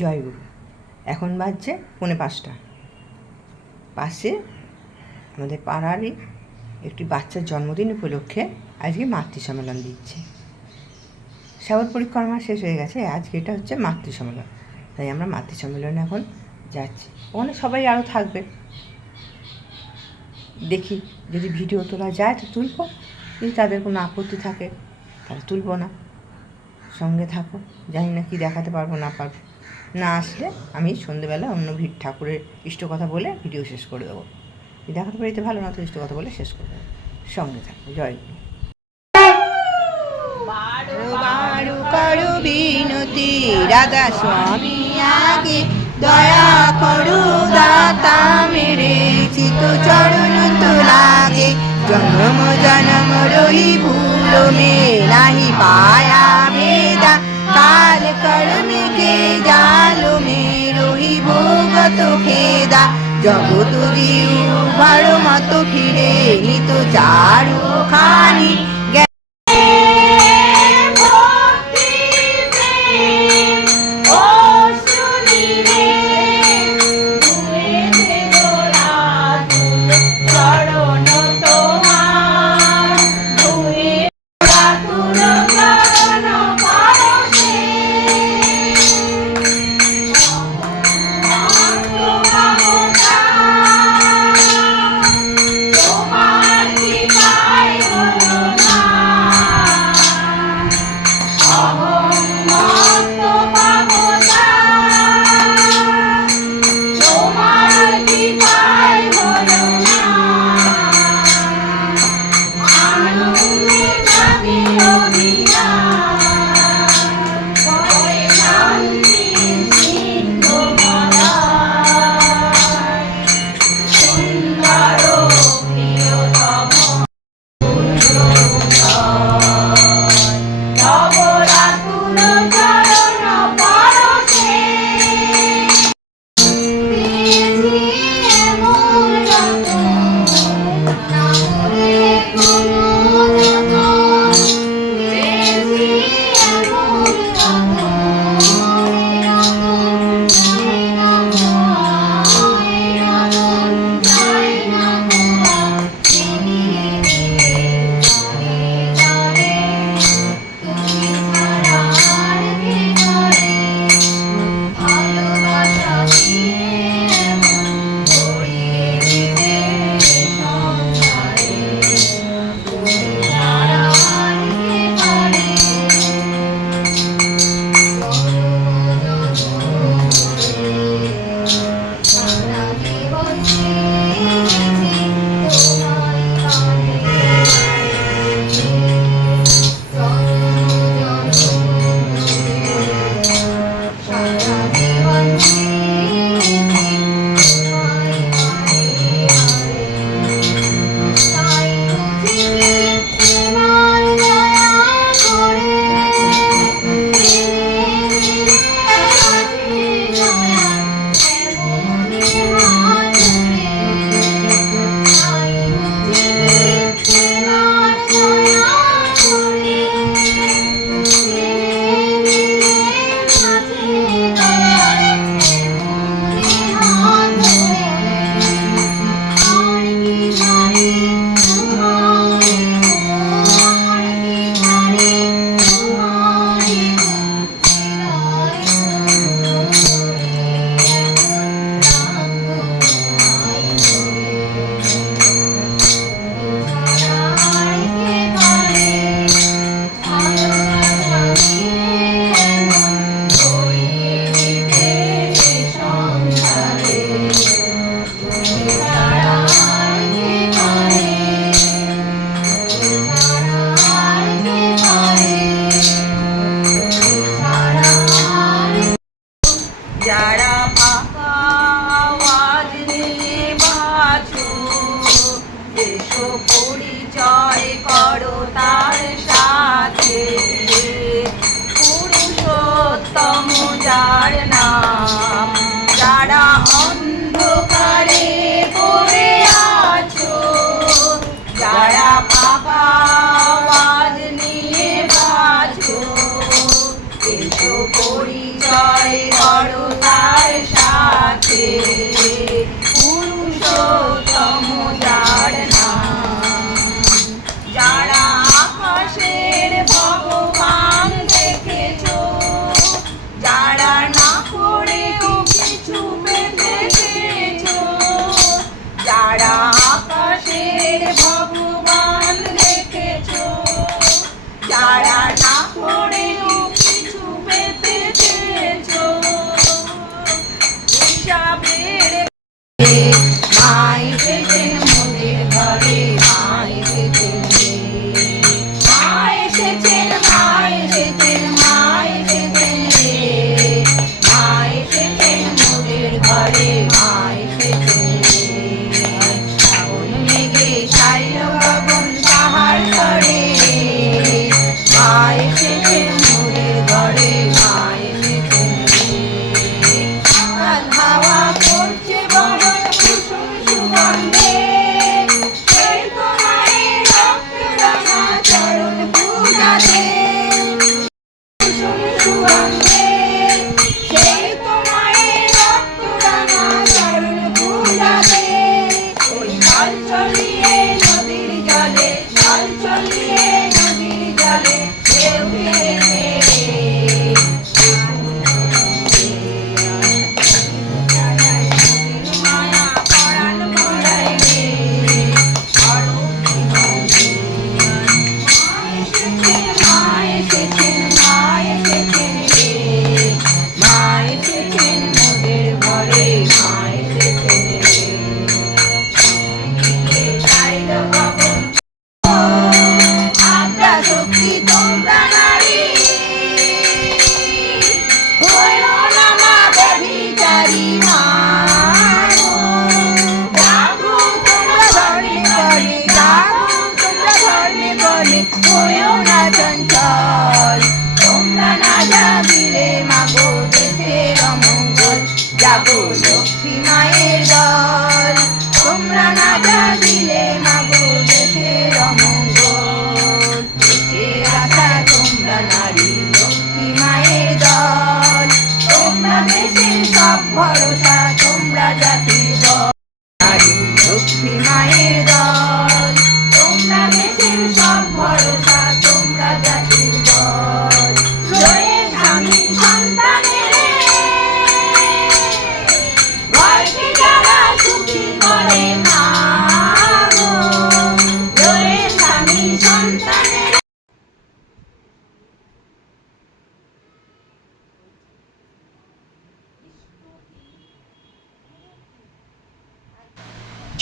জয়গুরু। এখন বাজছে 4:45। পাশে আমাদের পাড়ারই একটি বাচ্চার জন্মদিন উপলক্ষে আজকে মাতৃ সম্মেলন দিচ্ছে। শ্রাবণ পরিক্রমা শেষ হয়ে গেছে, আজকে এটা হচ্ছে মাতৃ সম্মেলন। তাই আমরা মাতৃ সম্মেলনে এখন যাচ্ছি। ওখানে সবাই আরও থাকবে, দেখি যদি ভিডিও তোলা যায় তো তুলব, যদি তাদের কোনো আপত্তি থাকে তাহলে তুলব না। সঙ্গে থাকো, জানি না কি দেখাতে পারবো না পারবো। না আসলে আমি সন্ধেবেলা অন্য ঠাকুরের ইষ্ট কথা বলে ভিডিও শেষ করে দেবো। দেখাতে পারি তো ভালো, না তো ইষ্ট কথা বলে শেষ করে দেবো। সঙ্গে থাকো। জয় গুরু। বারু করু বিনতি রাধা স্বামী আগে, দয়া করু দাতা মেরে চিত চরণ তো লাগে। জন্ম জন্ম রহি ভুল মে নাহি পায়া মেদা, কাল কর্মে কে জালো মে রহি ভোগত খেদা। জগত জিউ ভাড় মত ফিরে নিত চারু খানি।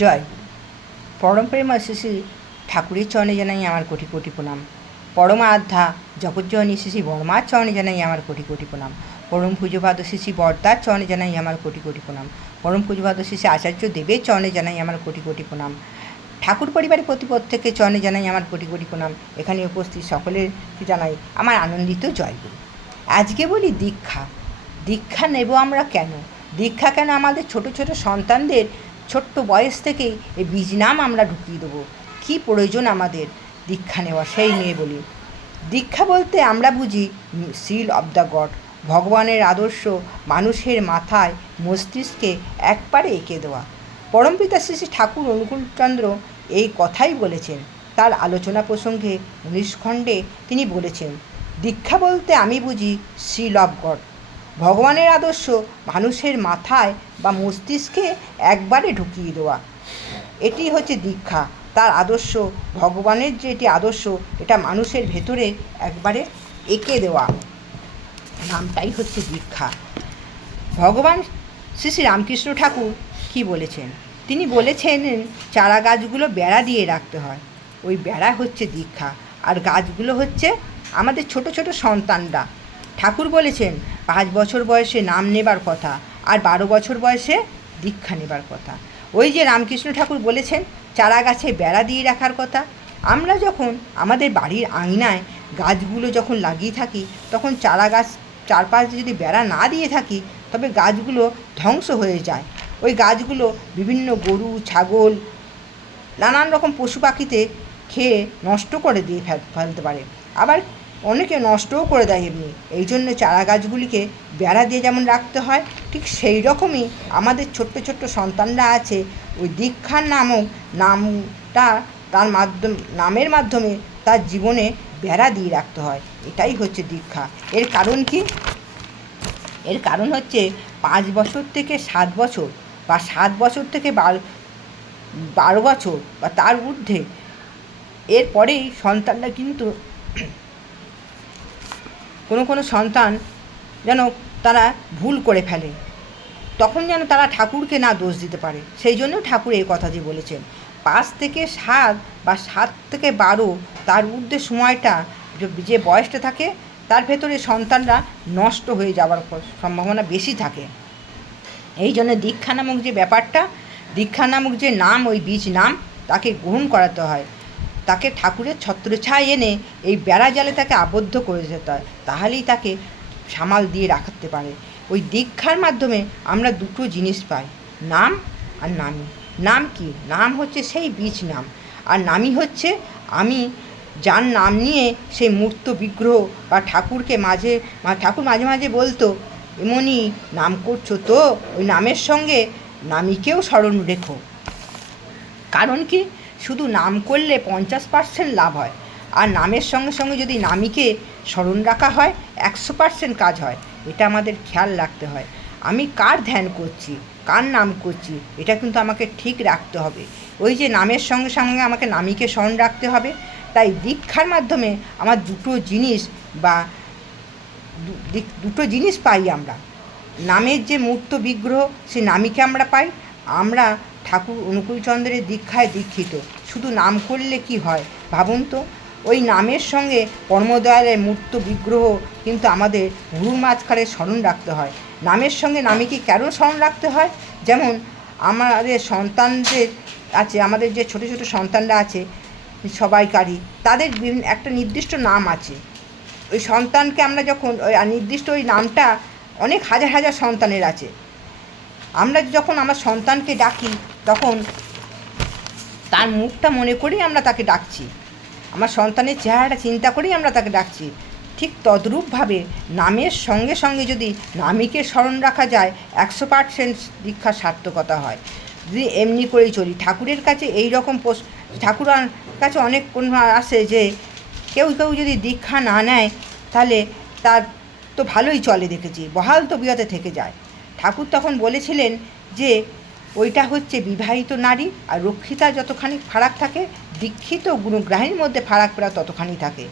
জয় পরম প্রেমা শ্রী শ্রী ঠাকুরের চরণে জানাই আমার কোটি কোটি প্রণাম। পরমা আধ্যা জগজ্জননী শ্রী শ্রী বর্মার চরণে জানাই আমার কোটি কোটি প্রণাম। পরম পূজ্যপাদ শ্রী শ্রী বর্দার চরণে জানাই আমার কোটি কোটি প্রণাম। পরম পূজ্যপাদ শ্রী শ্রী আচার্য দেবের চরণে জানাই আমার কোটি কোটি প্রণাম। ঠাকুর পরিবারের প্রতি প্রত্যেকের চরণে জানাই আমার কোটি কোটি প্রণাম। এখানে উপস্থিত সকলের জানাই আমার আনন্দিত জয়গুরু। আজকে বলি দীক্ষা। দীক্ষা নেব আমরা কেন? দীক্ষা কেন আমাদের ছোট ছোট সন্তানদের ছোট্ট বয়স থেকেই এই বীজ নাম আমরা ঢুকিয়ে দেবো? কী প্রয়োজন আমাদের দীক্ষা নেওয়া সেই নিয়ে বলি। দীক্ষা বলতে আমরা বুঝি সিল অব দ্য গড, ভগবানের আদর্শ মানুষের মাথায় মস্তিষ্কে একবারে এঁকে দেওয়া। পরমপিতা শ্রী শ্রী ঠাকুর অনুকূলচন্দ্র এই কথাই বলেছেন। তার আলোচনা প্রসঙ্গে 19 খণ্ডে তিনি বলেছেন, দীক্ষা বলতে আমি বুঝি সিল অব গড, ভগবানের আদর্শ মানুষের মাথায় বা মস্তিষ্কে একবারে ঢুকিয়ে দেওয়া। এটি হচ্ছে দীক্ষা। তার আদর্শ, ভগবানের যে এটি আদর্শ, এটা মানুষের ভেতরে একবারে এঁকে দেওয়া নামটাই হচ্ছে দীক্ষা। ভগবান শ্রী শ্রী রামকৃষ্ণ ঠাকুর কি বলেছেন? তিনি বলেছেন চারা গাছগুলো বেড়া দিয়ে রাখতে হয়। ওই বেড়া হচ্ছে দীক্ষা, আর গাছগুলো হচ্ছে আমাদের ছোট ছোট সন্তানরা। ঠাকুর বলেছেন 5 বছর বয়সে নাম নেবার কথা, আর 12 বছর বয়সে দীক্ষা নেবার কথা। ওই যে রামকৃষ্ণ ঠাকুর বলেছেন চারা গাছে বেড়া দিয়ে রাখার কথা। আমরা যখন আমাদের বাড়ির আঙিনায় গাছগুলো যখন লাগিয়ে থাকি, তখন চারা গাছ চারপাশে যদি বেড়া না দিয়ে থাকি, তবে গাছগুলো ধ্বংস হয়ে যায়। ওই গাছগুলো বিভিন্ন গরু, ছাগল, নানান রকম পশু পাখিতে খেয়ে নষ্ট করে দিয়ে ফেলতে পারে, আবার অনেকে নষ্টও করে দেয় এমনি। এই জন্য চারা গাছগুলিকে বেড়া দিয়ে যেমন রাখতে হয়, ঠিক সেই রকমই আমাদের ছোট্ট ছোট্ট সন্তানরা আছে। ওই দীক্ষার নামটা তার নামের মাধ্যমে তার জীবনে বেড়া দিয়ে রাখতে হয়। এটাই হচ্ছে দীক্ষা। এর কারণ কি? এর কারণ হচ্ছে 5 বছর থেকে 7 বছর বা 7 বছর থেকে 12 বছর বা তার ঊর্ধ্বে, এরপরেই সন্তানরা কিন্তু কোনো সন্তান যেন তারা ভুল করে ফেলে, তখন যেন তারা ঠাকুরকে না দোষ দিতে পারে। সেই জন্য ঠাকুর এই কথাটি বলেছেন। 5 থেকে 7 বা 7 থেকে 12 তার ঊর্ধ্বে সময়টা, যে বয়সটা থাকে, তার ভেতরে সন্তানরা নষ্ট হয়ে যাওয়ার সম্ভাবনা বেশি থাকে। এই জন্য দীক্ষা নামক যে ব্যাপারটা, দীক্ষা নামক যে নাম, ওই বীজ নাম তাকে গ্রহণ করাতে হয়। তাকে ঠাকুরের ছত্রছায়ায় এনে এই বেড়া জালে তাকে আবদ্ধ করে যেতে হয়, তাহলেই তাকে সামাল দিয়ে রাখতে পারে। ওই দীক্ষার মাধ্যমে আমরা দুটো জিনিস পাই, নাম আর নামী। নাম কি? নাম হচ্ছে সেই বীজ নাম, আর নামী হচ্ছে আমি, যার নাম নিয়ে সেই মূর্ত বিগ্রহ বা ঠাকুর মাঝে মাঝে বলতো, এমনই নাম করছো তো, ওই নামের সঙ্গে নামীকেও স্মরণ রেখো। কারণ কি? শুধু নাম করলে 50% লাভ হয়, আর নামের সঙ্গে সঙ্গে যদি নামীকে স্মরণ রাখা হয় 100% কাজ হয়। এটা আমাদের খেয়াল রাখতে হয়। আমি কার ধ্যান করছি, কার নাম করছি, এটা কিন্তু আমাকে ঠিক রাখতে হবে। ওই যে নামের সঙ্গে সঙ্গে আমাকে নামীকে স্মরণ রাখতে হবে। তাই দীক্ষার মাধ্যমে আমার দুটো জিনিস পাই আমরা। নামের যে মূর্ত বিগ্রহ, সে নামীকে আমরা পাই। আমরা ঠাকুর অনুকূলচন্দ্রের দীক্ষায় দীক্ষিত। শুধু নাম করলে কি হয় ভাবুন তো? ওই নামের সঙ্গে পরমদয়ালের মূর্ত বিগ্রহ কিন্তু আমাদের গুরুর মাঝখানে স্মরণ রাখতে হয়। নামের সঙ্গে নামীকে কেন স্মরণ রাখতে হয়? যেমন আমাদের সন্তানদের আছে, আমাদের যে ছোটো ছোটো সন্তানরা আছে সবাইকারই, তাদের একটা নির্দিষ্ট নাম আছে। ওই সন্তানকে আমরা যখন নির্দিষ্ট ওই নামটা অনেক হাজার হাজার সন্তানের আছে, আমরা যখন আমার সন্তানকে ডাকি, তখন তার মুখটা মনে করেই আমরা তাকে ডাকছি, আমার সন্তানের চেহারাটা চিন্তা করেই আমরা তাকে ডাকছি। ঠিক তদ্রূপভাবে নামের সঙ্গে সঙ্গে যদি নামীকে স্মরণ রাখা যায়, 100% দীক্ষার সার্থকতা হয়। যদি এমনি করেই চলি ঠাকুরের কাছে, এই রকম ঠাকুরের কাছে অনেক আসে যে কেউ যদি দীক্ষা না নেয়, তাহলে তার তো ভালোই চলে, দেখেছি, বহাল তবিয়তে থেকে যায়। ঠাকুর তখন বলেছিলেন যে ওইটা হচ্ছে বিবাহিত নারী আর রক্ষিতা যতখানি ফারাক থাকে, দীক্ষিত গুণগ্রাহীর মধ্যে ফারাক প্রায় ততখানি থাকে।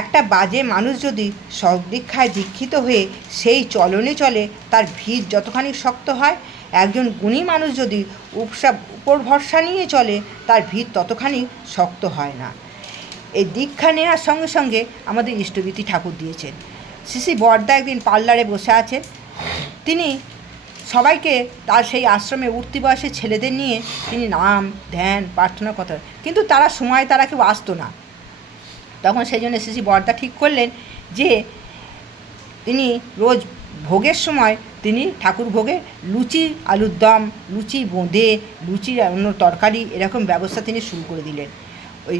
একটা বাজে মানুষ যদি সদীক্ষায় দীক্ষিত হয়ে সেই চলনে চলে, তার ভিত যতখানি শক্ত হয়, একজন গুণী মানুষ যদি উপর ভরসা নিয়ে চলে, তার ভিত ততখানি শক্ত হয় না। এই দীক্ষা নেওয়ার সঙ্গে সঙ্গে আমাদের ইষ্টভীতি ঠাকুর দিয়েছেন। শ্রী বরদা একদিন পার্লারে বসে আছেন। তিনি সবাইকে তার সেই আশ্রমে উঠতি বয়সে ছেলেদের নিয়ে তিনি নাম ধ্যান প্রার্থনা কথা, কিন্তু তারা কেউ আসতো না। তখন সেই জন্য শ্রী বরদা ঠিক করলেন যে তিনি রোজ ভোগের সময় তিনি ঠাকুর ভোগে লুচি আলুর দম, লুচি বোঁদে, লুচি অন্য তরকারি এরকম ব্যবস্থা তিনি শুরু করে দিলেন। ওই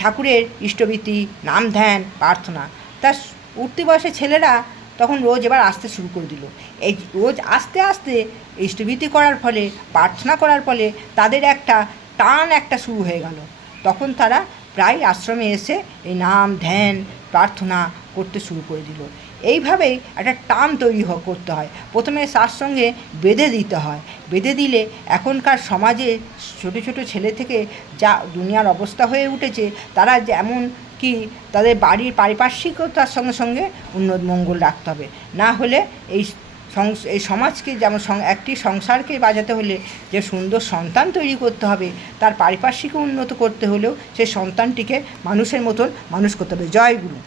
ঠাকুরের ইষ্টভীতি, নাম ধ্যান প্রার্থনা, তার উঠতি বয়সে ছেলেরা তখন রোজ এবার আসতে শুরু করে দিল। এই রোজ আস্তে আস্তে ইষ্টভীতি করার ফলে, প্রার্থনা করার ফলে তাদের একটা শুরু হয়ে গেল। তখন তারা প্রায় আশ্রমে এসে এই নাম ধ্যান প্রার্থনা করতে শুরু করে দিল। এইভাবেই একটা টান তৈরি করতে হয়। প্রথমে তার সঙ্গে বেঁধে দিতে হয়। বেঁধে দিলে এখনকার সমাজে ছোটো ছোটো ছেলে থেকে যা দুনিয়ার অবস্থা হয়ে উঠেছে, তারা যেমন কি তাদের বাড়ির পারিপার্শ্বিকতার সঙ্গে সঙ্গে উন্নত মঙ্গল রাখতে হবে। না হলে এই সমাজকে যেমন একটি সংসারকে বাজাতে হলে যে সুন্দর সন্তান তৈরি করতে হবে, তার পারিপার্শ্বিকও উন্নত করতে হলেও সেই সন্তানটিকে মানুষের মতন মানুষ করতে হবে। জয় গুরু।